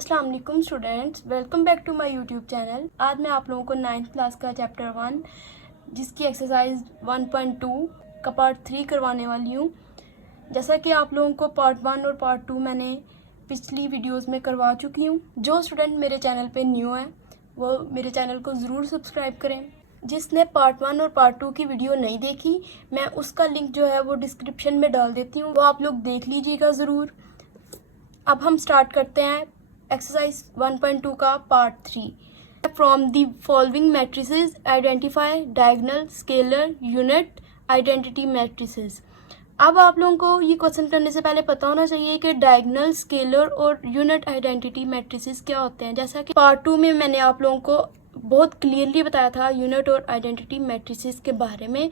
अस्सलाम वालेकुम students, welcome back to my YouTube channel. आज मैं आप लोगों को 9th क्लास का चैप्टर 1 जिसकी एक्सरसाइज 1.2 का पार्ट 3 करवाने वाली हूँ। जैसा कि आप लोगों को पार्ट 1 और पार्ट 2 मैंने पिछली वीडियोस में करवा चुकी हूँ। जो स्टूडेंट मेरे चैनल पे न्यू है वो मेरे चैनल को ज़रूर सब्सक्राइब करें। जिसने पार्ट 1 और पार्ट 2 की वीडियो नहीं देखी, मैं उसका लिंक जो है वो डिस्क्रिप्शन में डाल देती हूँ, वो आप लोग देख लीजिएगा ज़रूर। अब हम स्टार्ट करते हैं एक्सरसाइज 1.2 का part 3। From the following matrices identify diagonal, scalar, unit, identity matrices. अब आप लोगों को ये क्वेश्चन करने से पहले पता होना चाहिए कि डायगोनल, स्केलर और यूनिट आइडेंटिटी मैट्रिसेस क्या होते हैं। जैसा कि पार्ट 2 में मैंने आप लोगों को बहुत क्लियरली बताया था यूनिट और आइडेंटिटी मैट्रिसेस के बारे में।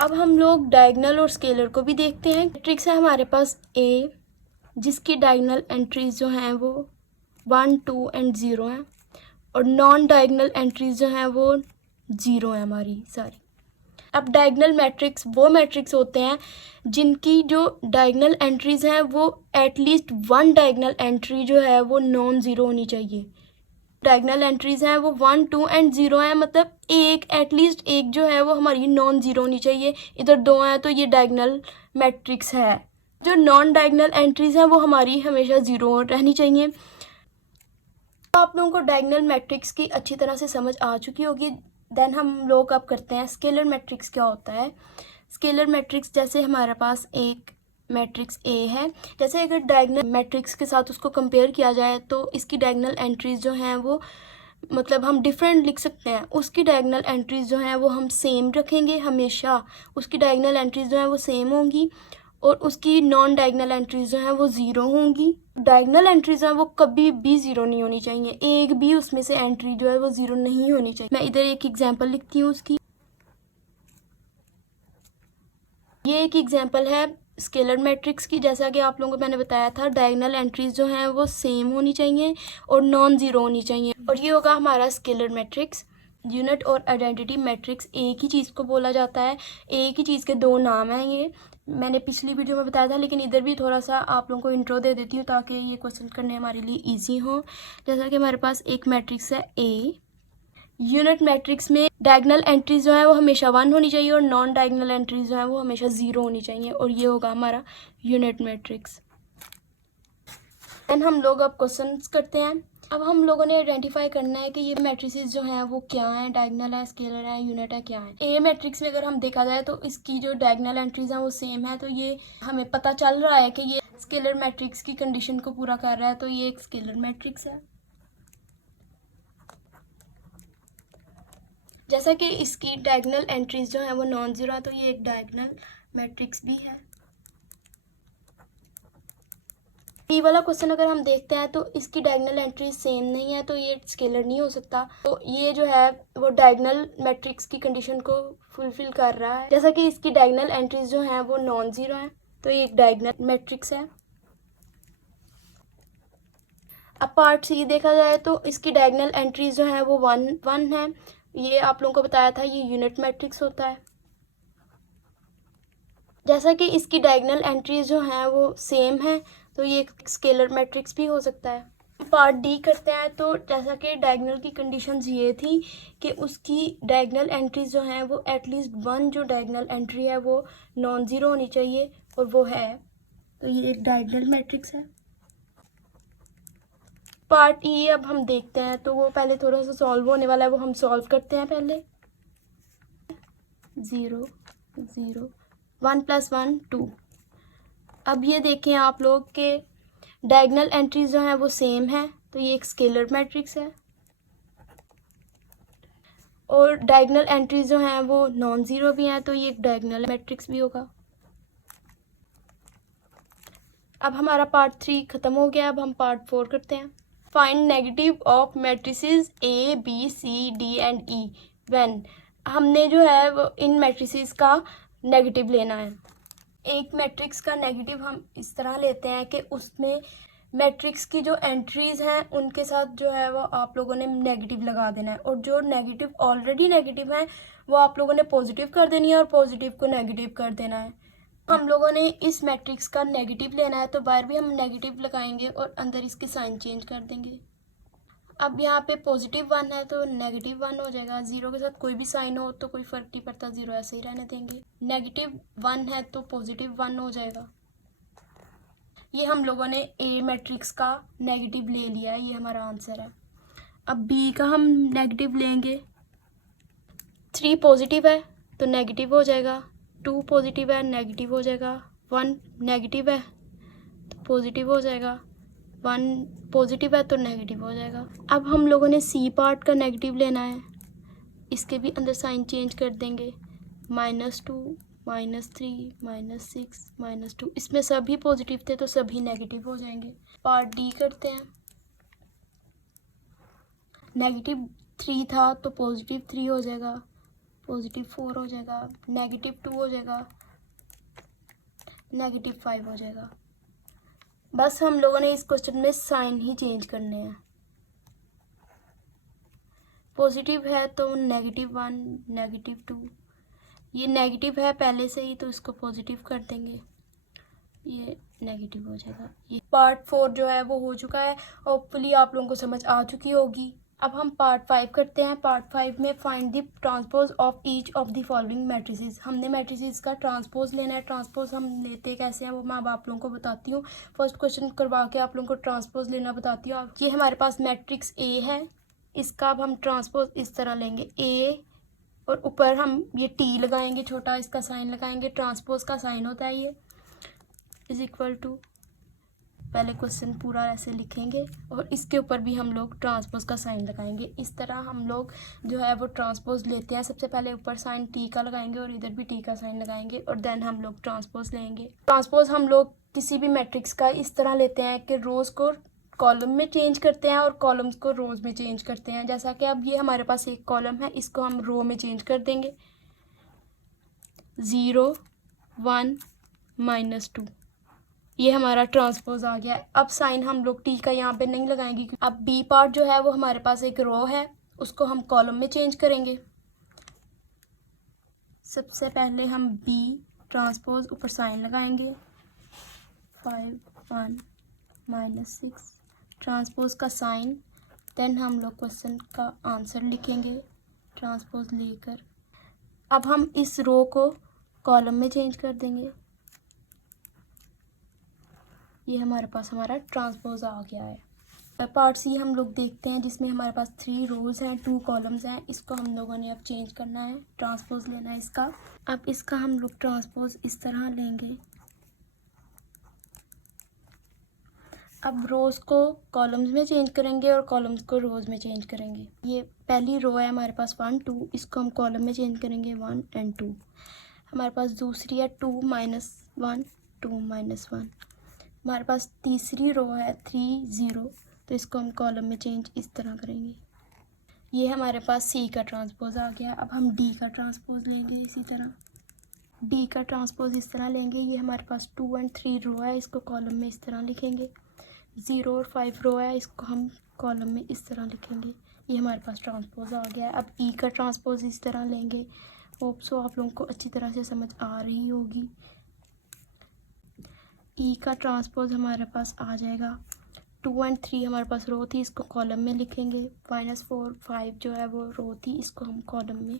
अब हम लोग डायगोनल और स्केलर को भी देखते हैं। मैट्रिक्स है हमारे पास ए, जिसकी डायगोनल एंट्रीज जो हैं वो 1, 2 एंड 0 हैं, और नॉन डायगोनल एंट्रीज जो हैं वो 0 हैं हमारी सारी। अब डायगोनल मैट्रिक्स वो मैट्रिक्स होते हैं जिनकी जो डायगोनल एंट्रीज हैं वो एटलीस्ट 1 डायगोनल एंट्री जो है वो नॉन ज़ीरो होनी चाहिए। डायगोनल एंट्रीज हैं वो 1, 2 एंड 0 हैं, मतलब एक एटलीस्ट एक जो है वो हमारी नॉन ज़ीरो होनी चाहिए। इधर 2 हैं तो ये डायगोनल मैट्रिक्स है। जो नॉन डायगोनल एंट्रीज हैं वो हमारी हमेशा 0 रहनी चाहिए। तो आप लोगों को डायगोनल मैट्रिक्स की अच्छी तरह से समझ आ चुकी होगी। देन हम लोग अब करते हैं स्केलर मैट्रिक्स क्या होता है। स्केलर मैट्रिक्स जैसे हमारे पास एक मैट्रिक्स ए है, जैसे अगर डायगोनल मैट्रिक्स के साथ उसको कंपेयर किया जाए तो इसकी डायगोनल एंट्रीज जो हैं वो मतलब हम डिफरेंट लिख सकते हैं। उसकी डायगोनल एंट्रीज जो हैं वो हम सेम रखेंगे, हमेशा उसकी डायगोनल एंट्रीज जो हैं वो सेम होंगी, और उसकी नॉन डायगोनल एंट्रीज जो हैं वो 0 होंगी। डायगोनल एंट्रीज हैं वो कभी भी 0 नहीं होनी चाहिए, एक भी उसमें से एंट्री जो है वो 0 नहीं होनी चाहिए। मैं इधर एक एग्जांपल लिखती हूँ उसकी। ये एक एग्जांपल है स्केलर मैट्रिक्स की। जैसा कि आप लोगों को मैंने बताया था डायगोनल एंट्रीज जो हैं वो सेम होनी चाहिए और नॉन ज़ीरो होनी चाहिए, और ये होगा हमारा स्केलर मैट्रिक्स। यूनिट और आइडेंटिटी मैट्रिक्स एक ही चीज़ को बोला जाता है, एक ही चीज़ के 2 नाम हैं। ये मैंने पिछली वीडियो में बताया था, लेकिन इधर भी थोड़ा सा आप लोगों को इंट्रो दे देती हूँ ताकि ये क्वेश्चन करने हमारे लिए ईजी हो। जैसा कि हमारे पास एक मैट्रिक्स है ए। यूनिट मैट्रिक्स में डायगोनल एंट्रीज जो है वो हमेशा 1 होनी चाहिए और नॉन डायगोनल एंट्रीज जो है वो हमेशा 0 होनी चाहिए, और ये होगा हमारा यूनिट मैट्रिक्स। देन हम लोग अब क्वेश्चंस करते हैं। अब हम लोगों ने आइडेंटिफाई करना है कि ये मैट्रिसेस जो हैं वो क्या हैं, डायगोनल है, स्केलर है, यूनिट है, क्या है। ए मैट्रिक्स में अगर हम देखा जाए तो इसकी जो डायगोनल एंट्रीज हैं वो सेम है, तो ये हमें पता चल रहा है कि ये स्केलर मैट्रिक्स की कंडीशन को पूरा कर रहा है, तो ये एक स्केलर मैट्रिक्स है। जैसा कि इसकी डायगोनल एंट्रीज जो हैं वो नॉन ज़ीरो है, तो ये एक डायगोनल मैट्रिक्स भी है। बी वाला क्वेश्चन अगर हम देखते हैं तो इसकी डायगोनल एंट्रीज सेम नहीं है, तो ये स्केलर नहीं हो सकता। तो ये जो है वो डायगोनल मैट्रिक्स की कंडीशन को फुलफिल कर रहा है। जैसा कि इसकी डायगोनल एंट्रीज जो हैं वो नॉन ज़ीरो है, तो ये एक डायगोनल मैट्रिक्स है। अब पार्ट सी देखा जाए तो इसकी डायगोनल एंट्रीज जो हैं वो 1 है। ये आप लोगों को बताया था ये यूनिट मैट्रिक्स होता है। जैसा कि इसकी डायगोनल एंट्रीज जो हैं वो सेम है, तो ये एक स्केलर मैट्रिक्स भी हो सकता है। पार्ट डी करते हैं। तो जैसा कि डायगोनल की कंडीशंस ये थी कि उसकी डायगोनल एंट्रीज जो हैं वो एटलीस्ट 1 जो डायगोनल एंट्री है वो नॉन ज़ीरो होनी चाहिए, और वो है, तो ये एक डायगोनल मैट्रिक्स है। पार्ट ई अब हम देखते हैं, तो वो पहले थोड़ा सा सॉल्व होने वाला है, वो हम सॉल्व करते हैं पहले। 0, 0, 1 + 1 2। अब ये देखें आप लोग के डायगोनल एंट्रीज जो हैं वो सेम है, तो ये एक स्केलर मैट्रिक्स है, और डायगोनल एंट्रीज जो हैं वो नॉन ज़ीरो भी हैं, तो ये एक डायगोनल मैट्रिक्स भी होगा। अब हमारा पार्ट 3 ख़त्म हो गया। अब हम पार्ट 4 करते हैं। Find negative of matrices A, B, C, D and E when. हमने जो है वो इन मैट्रिसेस का नेगेटिव लेना है। एक मैट्रिक्स का नेगेटिव हम इस तरह लेते हैं कि उसमें मैट्रिक्स की जो एंट्रीज हैं उनके साथ जो है वो आप लोगों ने नेगेटिव लगा देना है, और जो नेगेटिव ऑलरेडी नेगेटिव हैं वो आप लोगों ने पॉजिटिव कर देनी है और पॉजिटिव को नेगेटिव कर देना है। हम लोगों ने इस मैट्रिक्स का नेगेटिव लेना है, तो बाहर भी हम नेगेटिव लगाएंगे और अंदर इसके साइन चेंज कर देंगे। अब यहाँ पे +1 है तो -1 हो जाएगा। 0 के साथ कोई भी साइन हो तो कोई फ़र्क नहीं पड़ता, 0 ऐसे ही रहने देंगे। -1 है तो +1 हो जाएगा। ये हम लोगों ने ए मैट्रिक्स का नेगेटिव ले लिया है, ये हमारा आंसर है। अब बी का हम नेगेटिव लेंगे। 3 पॉजिटिव है तो नेगेटिव हो जाएगा, 2 पॉजिटिव है नेगेटिव हो जाएगा, 1 नेगेटिव है तो पॉजिटिव हो जाएगा, 1 पॉजिटिव है तो नेगेटिव हो जाएगा। अब हम लोगों ने सी पार्ट का नेगेटिव लेना है, इसके भी अंदर साइन चेंज कर देंगे। -2 -3 -6 -2, इसमें सभी पॉजिटिव थे तो सभी नेगेटिव हो जाएंगे। पार्ट डी करते हैं। -3 था तो +3 हो जाएगा, +4 हो जाएगा, -2 हो जाएगा, -5 हो जाएगा। बस हम लोगों ने इस क्वेश्चन में साइन ही चेंज करने हैं। पॉजिटिव है तो -1 -2, ये नेगेटिव है पहले से ही तो इसको पॉजिटिव कर देंगे, ये नेगेटिव हो जाएगा। ये पार्ट 4 जो है वो हो चुका है, होपफुली आप लोगों को समझ आ चुकी होगी। अब हम पार्ट 5 करते हैं। पार्ट 5 में find the transpose of each of the following matrices. हमने मैट्रिसेस का ट्रांसपोज लेना है। ट्रांसपोज हम लेते कैसे हैं वो मैं अब आप लोगों को बताती हूँ। फर्स्ट क्वेश्चन करवा के आप लोगों को ट्रांसपोज लेना बताती हूँ। ये हमारे पास मैट्रिक्स ए है, इसका अब हम ट्रांसपोज इस तरह लेंगे, ए और ऊपर हम ये टी लगाएंगे, छोटा इसका साइन लगाएंगे, ट्रांसपोज का साइन होता है ये, इज इक्वल टू, पहले क्वेश्चन पूरा ऐसे लिखेंगे और इसके ऊपर भी हम लोग ट्रांसपोज का साइन लगाएंगे। इस तरह हम लोग जो है वो ट्रांसपोज लेते हैं। सबसे पहले ऊपर साइन टी का लगाएंगे और इधर भी टी का साइन लगाएंगे और देन हम लोग ट्रांसपोज लेंगे। ट्रांसपोज हम लोग किसी भी मैट्रिक्स का इस तरह लेते हैं कि रोज को कॉलम में चेंज करते हैं और कॉलम्स को रोज में चेंज करते हैं। जैसा कि अब ये हमारे पास एक कॉलम है, इसको हम रो में चेंज कर देंगे, 0 1 -2, ये हमारा ट्रांसपोज आ गया है। अब साइन हम लोग टी का यहाँ पे नहीं लगाएंगे। अब बी पार्ट जो है वो हमारे पास एक रो है, उसको हम कॉलम में चेंज करेंगे। सबसे पहले हम बी ट्रांसपोज ऊपर साइन लगाएंगे, 5 1 -6 ट्रांसपोज का साइन, देन हम लोग क्वेश्चन का आंसर लिखेंगे ट्रांसपोज लेकर। अब हम इस रो को कॉलम में चेंज कर देंगे, ये हमारे पास हमारा ट्रांसपोज आ गया है। पार्ट सी हम लोग देखते हैं जिसमें हमारे पास 3 रोज हैं, 2 कॉलम्स हैं। इसको हम लोगों ने अब चेंज करना है, ट्रांसपोज लेना है इसका। अब इसका हम लोग ट्रांसपोज इस तरह लेंगे। अब रोज को कॉलम्स में चेंज करेंगे और कॉलम्स को रोज में चेंज करेंगे। ये पहली रो है हमारे पास 1 2, इसको हम कॉलम में चेंज करेंगे 1 और 2। हमारे पास दूसरी है 2 -1 2 -1। हमारे पास तीसरी रो है 3 0, तो इसको हम कॉलम में चेंज इस तरह करेंगे। ये हमारे पास सी का ट्रांसपोज आ गया। अब हम डी का ट्रांसपोज लेंगे इसी तरह। डी का ट्रांसपोज इस तरह लेंगे। ये हमारे पास 2 और 3 रो है, इसको कॉलम में इस तरह लिखेंगे। 0 और 5 रो है, इसको हम कॉलम में इस तरह लिखेंगे। ये हमारे पास ट्रांसपोज आ गया है। अब ई का ट्रांसपोज इस तरह लेंगे। होप सो आप लोगों को अच्छी तरह से समझ आ रही होगी। ई का ट्रांसपोज हमारे पास आ जाएगा। 2 और 3 हमारे पास रो थी, इसको कॉलम में लिखेंगे। -4 5 जो है वो रो थी, इसको हम कॉलम में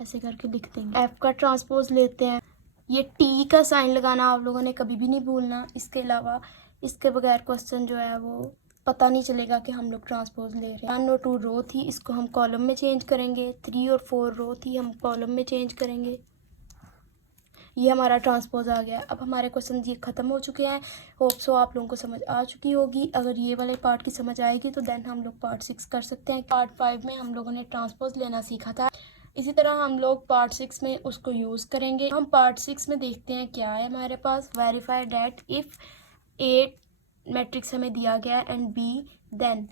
ऐसे करके लिख देंगे। एफ का ट्रांसपोज लेते हैं। ये टी का साइन लगाना आप लोगों ने कभी भी नहीं भूलना। इसके अलावा इसके बगैर क्वेश्चन जो है वो पता नहीं चलेगा कि हम लोग ट्रांसपोज ले रहे हैं। 1 और 2 रो थी, इसको हम कॉलम में चेंज करेंगे। 3 और 4 रो थी, हम कॉलम में चेंज करेंगे। ये हमारा ट्रांसपोज आ गया। अब हमारे क्वेश्चन ये ख़त्म हो चुके हैं। होप सो आप लोगों को समझ आ चुकी होगी। अगर ये वाले पार्ट की समझ आएगी तो देन हम लोग पार्ट 6 कर सकते हैं। पार्ट 5 में हम लोगों ने ट्रांसपोज लेना सीखा था, इसी तरह हम लोग पार्ट 6 में उसको यूज़ करेंगे। हम पार्ट 6 में देखते हैं क्या है हमारे पास। Verify that if A matrix हमें दिया गया है एंड बी देन,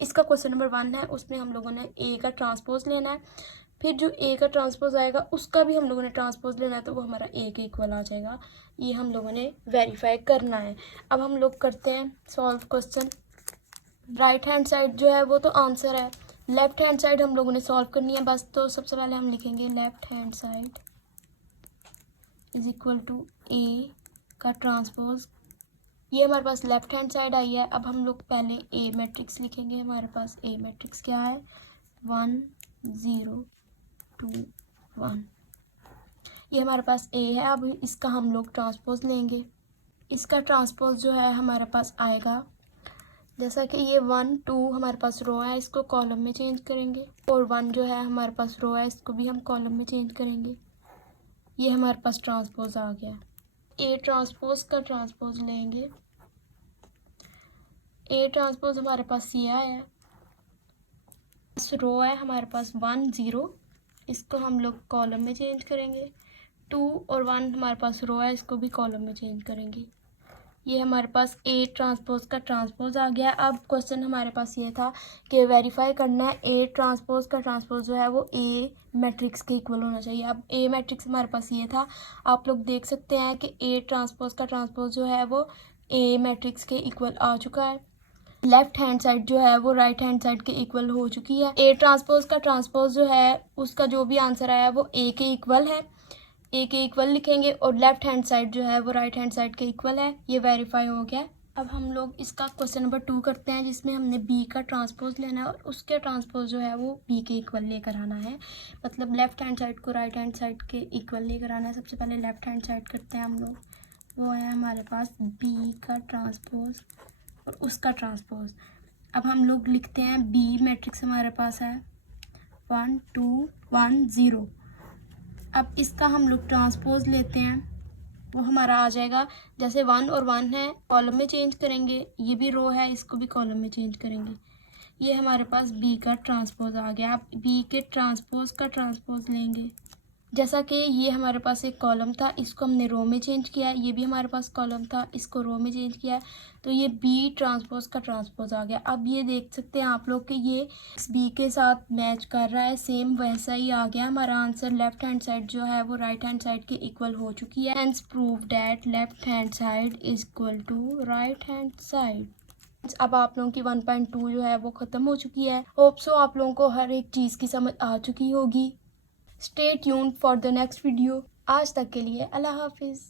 इसका क्वेश्चन नंबर 1 है, उसमें हम लोगों ने ए का ट्रांसपोज लेना है। फिर जो ए का ट्रांसपोज आएगा उसका भी हम लोगों ने ट्रांसपोज लेना है, तो वो हमारा ए के इक्वल आ जाएगा। ये हम लोगों ने वेरीफाई करना है। अब हम लोग करते हैं solve question. Right hand side जो है वो तो आंसर है, लेफ्ट हैंड साइड हम लोगों ने सॉल्व करनी है बस। तो सबसे पहले हम लिखेंगे left hand side is equal to A का ट्रांसपोज, ये हमारे पास लेफ्ट हैंड साइड आई है। अब हम लोग पहले ए मैट्रिक्स लिखेंगे। हमारे पास ए मैट्रिक्स क्या है, 1 0 2 1, ये हमारे पास ए है। अब इसका हम लोग ट्रांसपोज लेंगे। इसका ट्रांसपोज जो है हमारे पास आएगा, जैसा कि ये 1 2 हमारे पास रो है, इसको कॉलम में चेंज करेंगे, और 1 जो है हमारे पास रो है, इसको भी हम कॉलम में चेंज करेंगे। ये हमारे पास ट्रांसपोज आ गया। ए ट्रांसपोज का ट्रांसपोज लेंगे। ए ट्रांसपोज हमारे पास ये है, इस रो है हमारे पास 1 0, इसको हम लोग कॉलम में चेंज करेंगे। 2 और 1 हमारे पास रो है, इसको भी कॉलम में चेंज करेंगे। ये हमारे पास ए ट्रांसपोज का ट्रांसपोज आ गया। अब क्वेश्चन हमारे पास ये था कि वेरीफाई करना है ए ट्रांसपोज का ट्रांसपोज जो है वो ए मैट्रिक्स के इक्वल होना चाहिए। अब ए मैट्रिक्स हमारे पास ये था, आप लोग देख सकते हैं कि ए ट्रांसपोज का ट्रांसपोज जो है वो ए मैट्रिक्स के इक्वल आ चुका है। लेफ्ट हैंड साइड जो है वो राइट हैंड साइड के इक्वल हो चुकी है। ए ट्रांसपोज का ट्रांसपोज जो है उसका जो भी आंसर आया वो ए के इक्वल है, ए के इक्वल लिखेंगे, और लेफ्ट हैंड साइड जो है वो राइट हैंड साइड के इक्वल है। ये वेरीफाई हो गया। अब हम लोग इसका क्वेश्चन नंबर 2 करते हैं, जिसमें हमने बी का ट्रांसपोज लेना है और उसके ट्रांसपोज जो है वो बी के इक्वल लेकर आना है। मतलब लेफ्ट हैंड साइड को राइट हैंड साइड के इक्वल लेकर आना है। सबसे पहले लेफ्ट हैंड साइड करते हैं हम लोग, वो है हमारे पास बी का ट्रांसपोज और उसका ट्रांसपोज। अब हम लोग लिखते हैं बी मैट्रिक्स हमारे पास है 1 2 1 0। अब इसका हम लोग ट्रांसपोज लेते हैं, वो हमारा आ जाएगा, जैसे 1 और 1 है कॉलम में चेंज करेंगे, ये भी रो है इसको भी कॉलम में चेंज करेंगे। ये हमारे पास बी का ट्रांसपोज आ गया। अब बी के ट्रांसपोज का ट्रांसपोज लेंगे, जैसा कि ये हमारे पास एक कॉलम था, इसको हमने रो में चेंज किया है, ये भी हमारे पास कॉलम था, इसको रो में चेंज किया है, तो ये बी ट्रांसपोज का ट्रांसपोज आ गया। अब ये देख सकते हैं आप लोग कि ये बी के साथ मैच कर रहा है, सेम वैसा ही आ गया हमारा आंसर। लेफ्ट हैंड साइड जो है वो राइट हैंड साइड के इक्वल हो चुकी है। Hence prove that left hand side is equal to right hand side. अब आप लोगों की 1.2 जो है वो ख़त्म हो चुकी है। होप सो आप लोगों को हर एक चीज़ की समझ आ चुकी होगी। Stay tuned for the next video. आज तक के लिए अल्लाह हाफिज़।